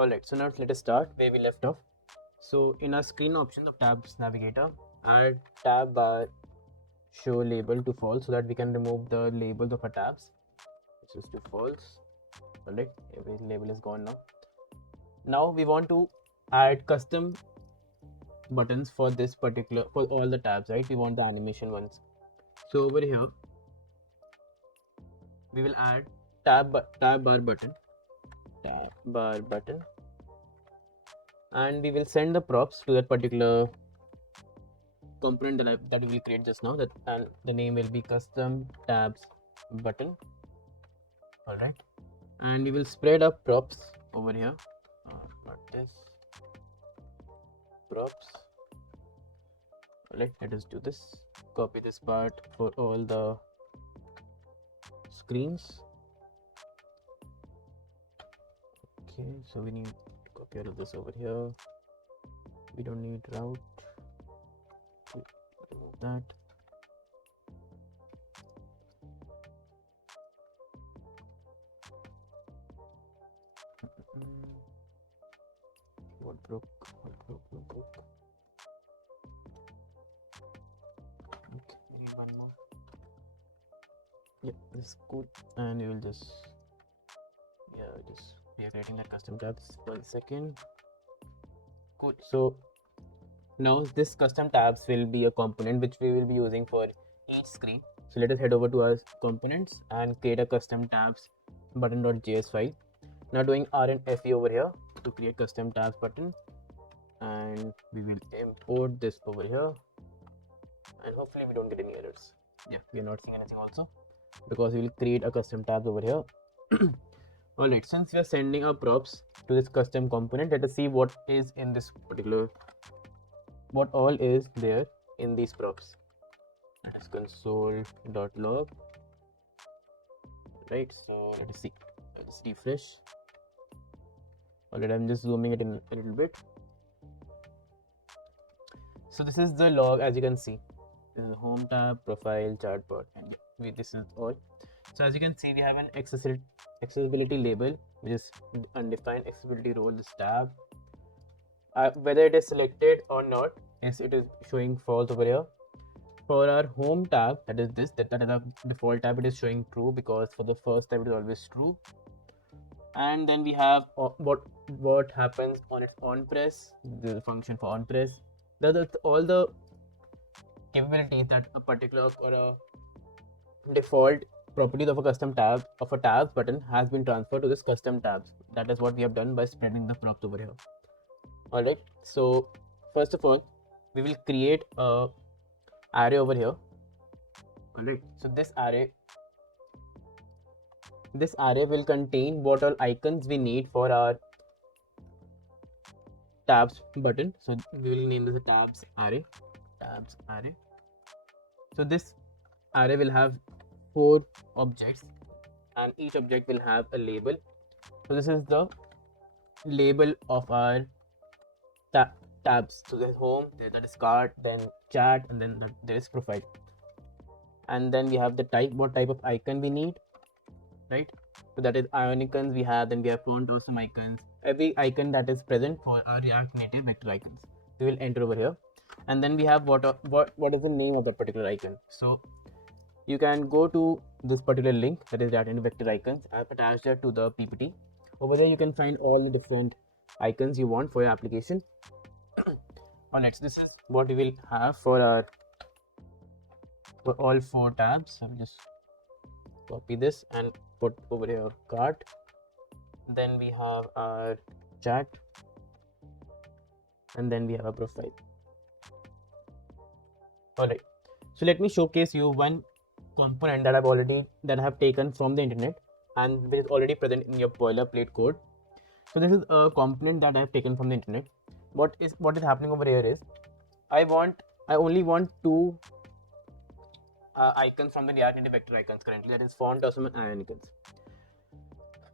Alright, so now let us start where we left off. So in our screen options of tabs navigator, add tab bar show label to false so that we can remove the labels of our tabs, which is to false. Alright, every label is gone now. Now we want to add custom buttons for this particular, for all the tabs, right? We want the animation ones. So over here, we will add tab bar button, and we will send the props to that particular component that we will create just now, that, and the name will be custom tabs button. All right, and we will spread up props over here, not this, props. All right, let us do this. Copy this part for all the screens. Okay, so we need to copy all of this over here. We don't need route, remove that. What broke? Okay, we need one more. Yep, this is cool. And we will just, we are creating that custom tabs. 1 second. Cool. So now this custom tabs will be a component which we will be using for each screen. So let us head over to our components and create a custom tabs button.js file. Now doing rnfe over here to create custom tabs button, and we will import this over here, and hopefully we don't get any errors. Yeah, we are not seeing anything also because we will create a custom tabs over here. Alright, since we are sending our props to this custom component, let us see what is in this particular, what all is there in these props. That is console.log. Right, so let us see. Let's refresh. Alright, I'm just zooming it in a little bit. So this is the log, as you can see. This is the home tab, profile, chartboard, and this is all. So as you can see, we have an accessibility label, which is undefined accessibility role, this tab. Whether it is selected or not, yes, it is showing false over here. For our home tab, that is this, that is our default tab, it is showing true because for the first tab it is always true. And then we have what happens on its on press, the function for on press. That's all the capabilities that a particular or a default properties of a custom tab of a tabs button has been transferred to this custom tabs. That is what we have done by spreading the props over here. All right, so first of all, we will create a array over here. All right, so this array will contain what all icons we need for our tabs button. So we will name this a tabs array. So this array will have 4 objects, and each object will have a label. So this is the label of our tabs. So there's home, that is cart, then chat, and then there is profile. And then we have the type, what type of icon we need, right? So that is icons we have, then we have font awesome icons, every icon that is present for our React Native vector icons. We will enter over here, and then we have what is the name of that particular icon. So you can go to this particular link, that is React Native vector icons. I've attached that to the PPT. Over there you can find all the different icons you want for your application. Alright, so this is what we will have for all 4 tabs. So just copy this and put over here cart. Then we have our chat, and then we have a profile. Alright, so let me showcase you one component that I have taken from the internet and which is already present in your boilerplate code. So this is a component that I have taken from the internet. What is happening over here is I only want 2 icons from the React Native vector icons currently, that is font awesome and icons.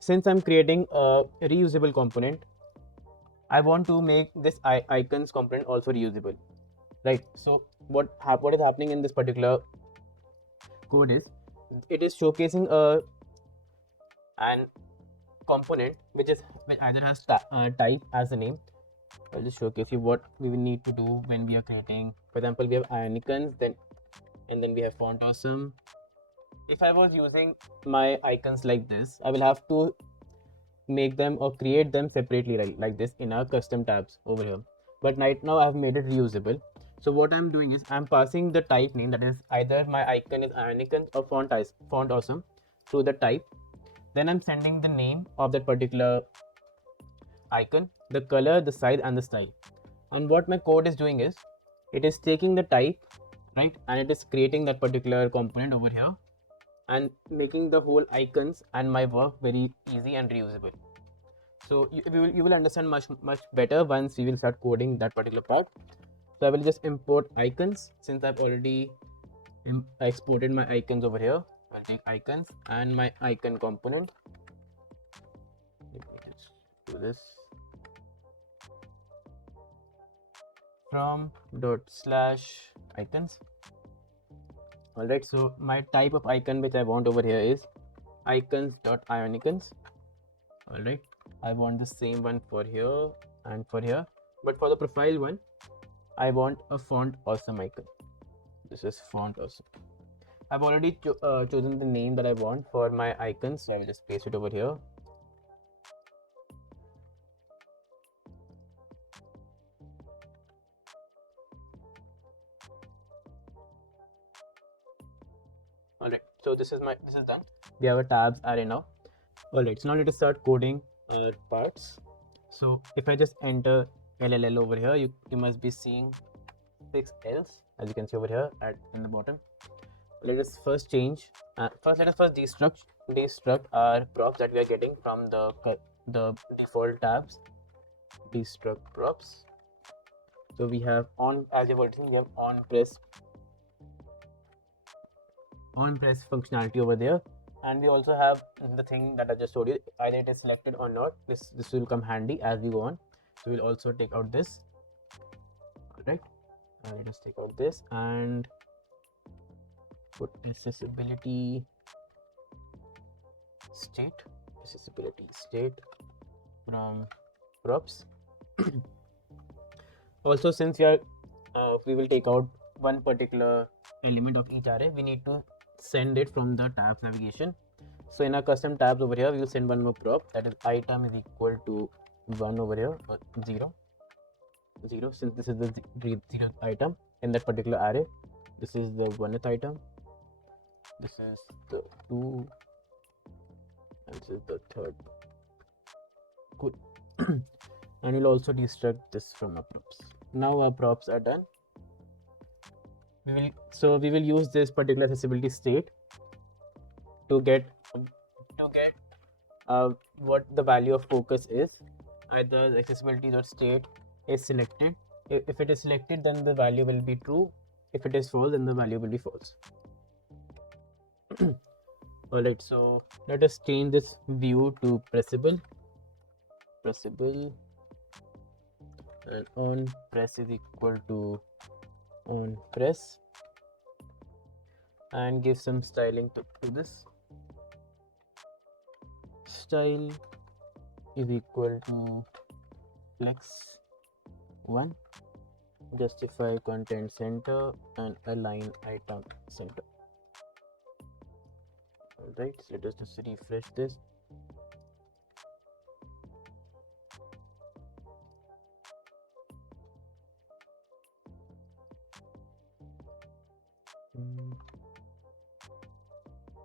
Since I'm creating a reusable component, I want to make this icons component also reusable, right? So what is happening in this particular code is it is showcasing an component which either has type as a name. I'll just showcase you what we will need to do when we are creating. For example, we have icons, then we have font awesome. If I was using my icons like this, I will have to make them or create them separately like this in our custom tabs over here. But right now I've made it reusable. So what I'm doing is I'm passing the type name, that is either my icon is icon or font awesome, through the type. Then I'm sending the name of that particular icon, the color, the size, and the style. And what my code is doing is it is taking the type, right, and it is creating that particular component over here and making the whole icons and my work very easy and reusable. So you will understand much better once we will start coding that particular part. So I will just import icons since I've already exported my icons over here. I'll take icons and my icon component. Let me just do this from /icons. Alright, so my type of icon which I want over here is icons.ionicons. Alright, I want the same one for here and for here, but for the profile one I want a font awesome icon. This is font awesome. I've already chosen the name that I want for my icons, so I will just paste it over here. Alright, so this is done. We have a tabs array now. Alright, so now let us start coding parts. So if I just enter LLL over here, you must be seeing 6 L's as you can see over here in the bottom. Let us first change. Let us first destruct our props that we are getting from the default tabs. Destruct props. So we have on, as you've already seen, we have on press functionality over there, and we also have the thing that I just showed you. Either it is selected or not. This will come handy as we go on. So we'll also take out this. Alright, let us take out this and put accessibility state from props. Also, since we will take out one particular element of each array, we need to send it from the tabs navigation. So in our custom tabs over here, we will send one more prop, that is item is equal to 1 over here, or 0, since this is the 0th item in that particular array. This is the 1th item, this is the 2, and this is the 3rd. Cool. And we'll also destruct this from our props. Now our props are done. We will use this particular accessibility state to get what the value of focus is. Either the accessibility.state is selected. If it is selected, then the value will be true. If it is false, then the value will be false. Alright, so let us change this view to pressable, and on press is equal to on press, and give some styling to this. Style is equal to flex 1, justify content center, and align item center. Alright, so let us just refresh this.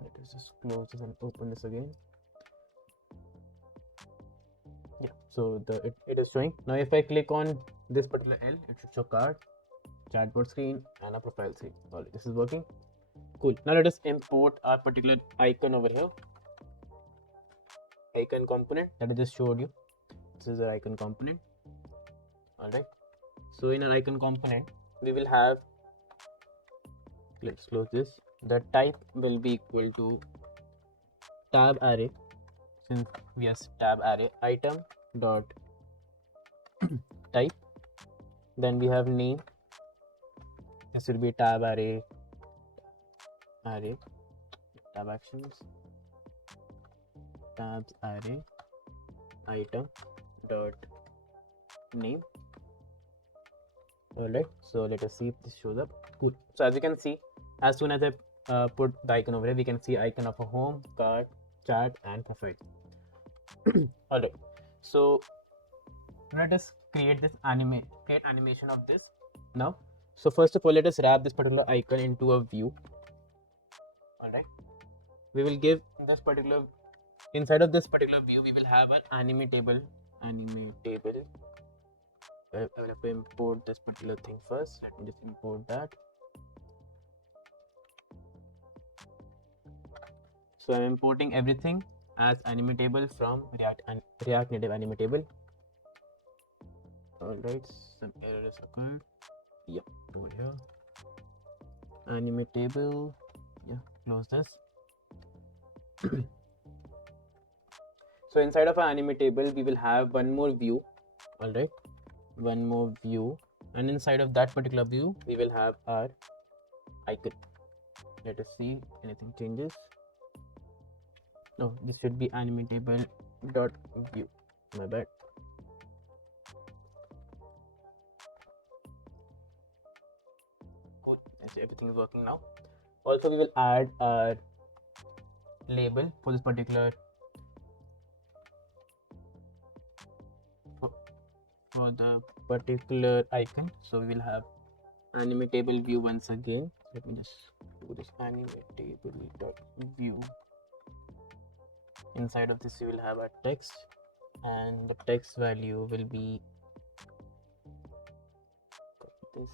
Let us just close this and open this again. Yeah, so it is showing. Now if I click on this particular L, it should show card, chatbot screen, and a profile screen. Alright, this is working. Cool. Now let us import our particular icon over here. Icon component that I just showed you. This is our icon component. Alright. So in our icon component, we will have, let's close this. The type will be equal to tab array, since we have tab array item dot type. Then we have name. This will be tab array tab actions, tabs array item dot name. Alright, so let us see if this shows up. Cool. So as you can see, as soon as I put the icon over here, we can see icon of a home, card, chat, and profile. Alright, so let us create animation of this now. So first of all, let us wrap this particular icon into a view. Alright, we will give this particular, inside of this particular view, we will have an animatable. I will have to import this particular thing first. Let me just import that. So I'm importing everything as animatable from React Native animatable. Alright, some errors occurred. Yeah, over here. Animatable. Yeah, close this. So inside of our animatable, we will have one more view. Alright, one more view, and inside of that particular view, we will have our icon. Let us see anything changes. No, this should be animatable dot view. My bad. Cool. Everything is working now. Also, we will add our label for this particular for the particular icon. So we will have animatable view once again. Let me just do this animatable dot view. Inside of this, we will have our text, and the text value will be this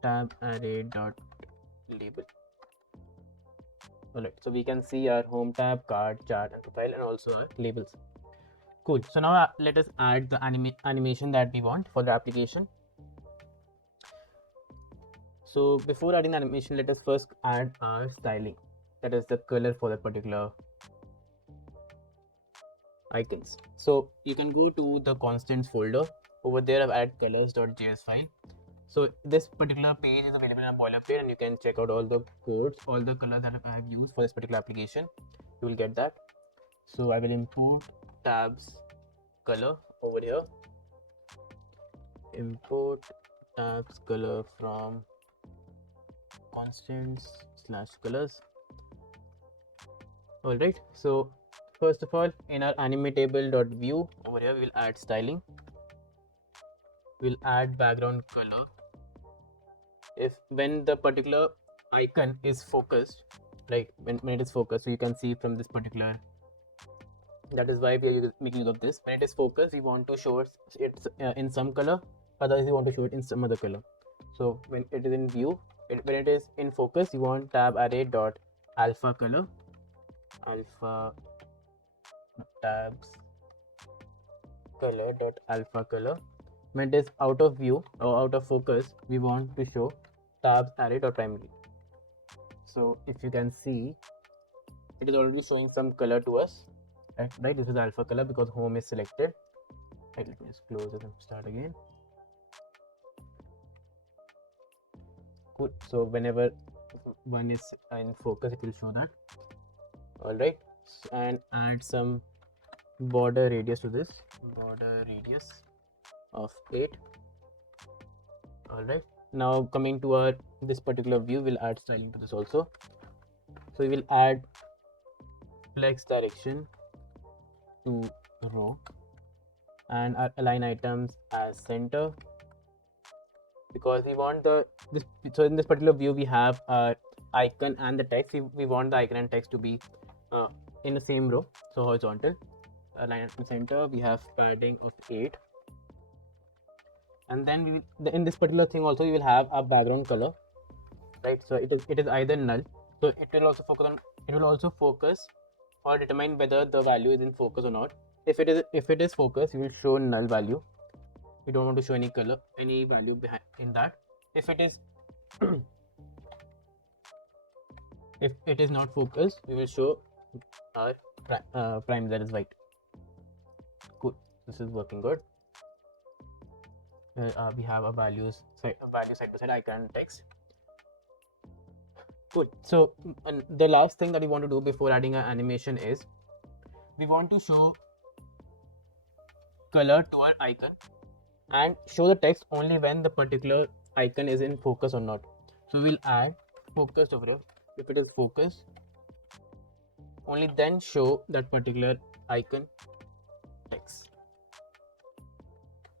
tab array dot label. Alright, so we can see our home tab, card, chart, and profile, and also our labels. Cool. So now let us add the animation that we want for the application. So before adding the animation, let us first add our styling. That is the color for that particular icons. So you can go to the constants folder. Over there, I've added colors.js file. So this particular page is available in a boilerplate, and you can check out all the codes, all the colors that I have used for this particular application. You will get that. So I will import tabs color over here. Import tabs color from constants/colors. Alright, so first of all, in our animatable.view over here, we will add styling. We'll add background color. If when the particular icon is focused, like when it is focused, so you can see from this particular, that is why we are making use of this. When it is focused, we want to show it's in some color, otherwise we want to show it in some other color. So when it is in view, when it is in focus, you want tab array dot alpha color, alpha tabs color dot alpha color. When it is out of view or out of focus, we want to show tabs array dot primary. So if you can see, it is already showing some color to us. Right, this is alpha color because home is selected. Right, let me just close it and start again. Cool. So whenever one is in focus, it will show that. All right, and add some border radius to this. Border radius of 8. All right. Now coming to our this particular view, we'll add styling to this also. So we will add flex direction to row and align items as center, because we want so in this particular view we have our icon and the text. We want the icon and text to be in the same row, so horizontal. Align at center, we have padding of 8, and then in this particular thing also we will have a background color, right? So it is either null, so it will also focus or determine whether the value is in focus or not. If it is focus, you will show null value. We don't want to show any color, any value behind in that. If it is if it is not focused, we will show our prime, that is white. Cool. This is working good. We have a value side to side icon and text. Cool. So and the last thing that we want to do before adding an animation is we want to show color to our icon and show the text only when the particular icon is in focus or not. So we'll add focus over here. If it is focus, only then show that particular icon text.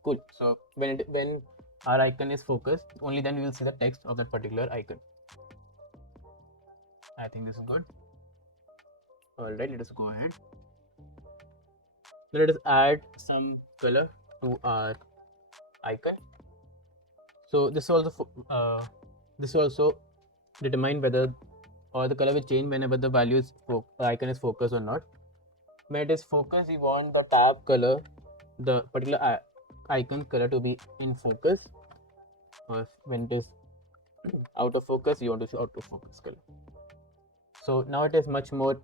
Cool. So when our icon is focused, only then we will see the text of that particular icon. I think this is good. Alright, let us go ahead. Let us add some color to our icon. So this also determine whether or the color will change whenever the value is icon is focused or not. When it is focused, we want the tab color, the particular icon color to be in focus, or when it is out of focus, you want to show out of focus color. So now it is much more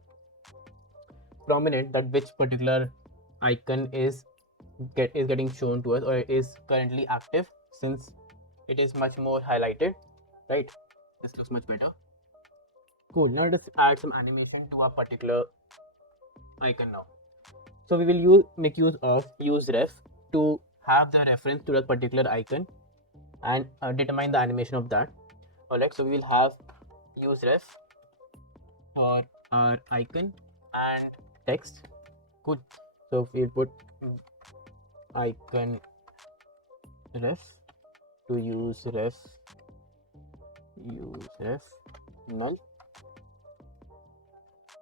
prominent that which particular icon is getting shown to us or is currently active, since it is much more highlighted, right? This looks much better. Cool. Now let's add some animation to our particular icon now. So we will make use of useRef to have the reference to that particular icon and determine the animation of that. Alright, so we will have useRef for our icon and text. Cool. So we'll put icon ref to useRef null,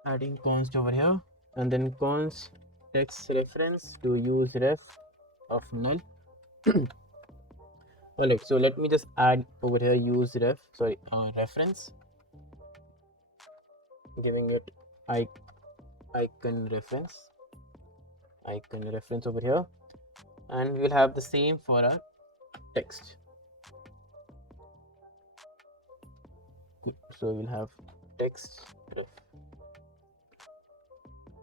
adding const over here, and then const text reference to useRef of null. Alright, so let me just add over here reference, giving it icon reference over here, and we will have the same for our text. So we'll have text ref.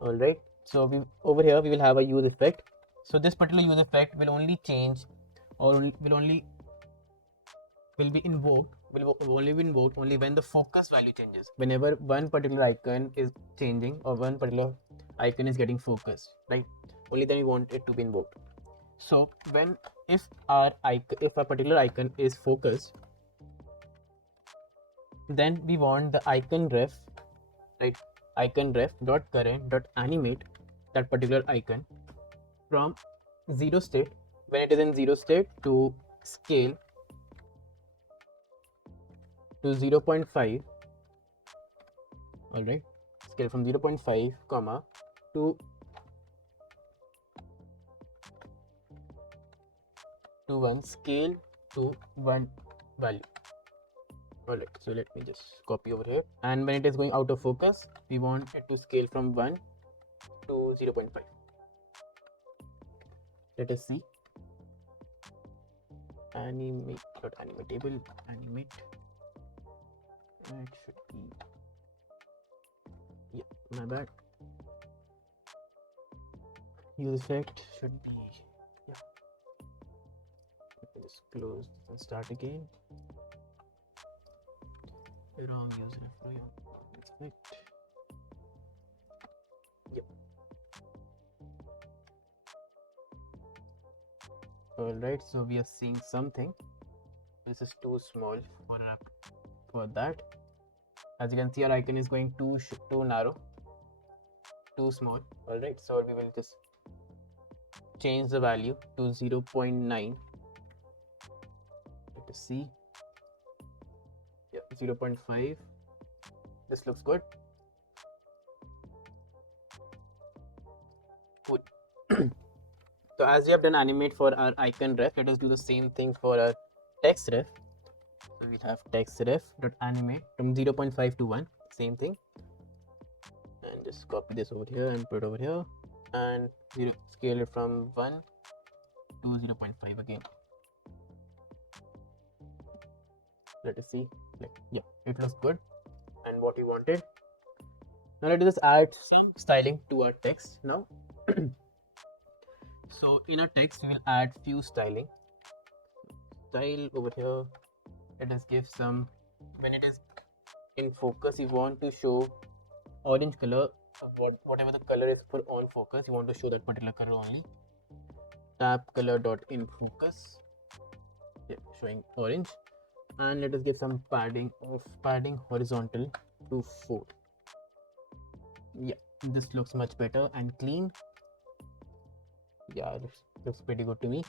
Alright, so over here we will have a use effect. So this particular use effect will only change, or will be invoked only when the focus value changes. Whenever one particular icon is changing or one particular icon is getting focused, right? Only then we want it to be invoked. So if a particular icon is focused, then we want the icon ref, right? Icon ref dot current dot animate that particular icon from 0 state, when it is in 0 state, to scale to 0.5. Alright, scale from 0.5 comma to 1, scale to 1 value. Alright, so let me just copy over here, and when it is going out of focus, we want it to scale from 1 to 0.5. Let us see. Animatable animate. It should be, yeah, my bad. Use effect should be, yeah. Let me just close and start again. Wrong user effect. Yep. Alright, so we are seeing something. This is too small for that. As you can see, our icon is going too narrow, too small. Alright, so we will just change the value to 0.9. Let us see. Yeah, 0.5. This looks good. Good. So as we have done animate for our icon ref, let us do the same thing for our text ref. So we have text ref dot animate from 0.5 to 1, same thing, and just copy this over here and put it over here, and scale it from 1 to 0.5 again. Let us see. Yeah, it looks good and what we wanted. Now let us just add some styling to our text now. So in our text, we will add few styling. Style over here. Let us give some, when it is in focus, we want to show orange color whatever the color is for on focus, you want to show that particular color only. Tap color dot in focus, yeah, showing orange, and let us get some padding of padding horizontal to 4. Yeah, this looks much better and clean. Yeah, looks pretty good to me.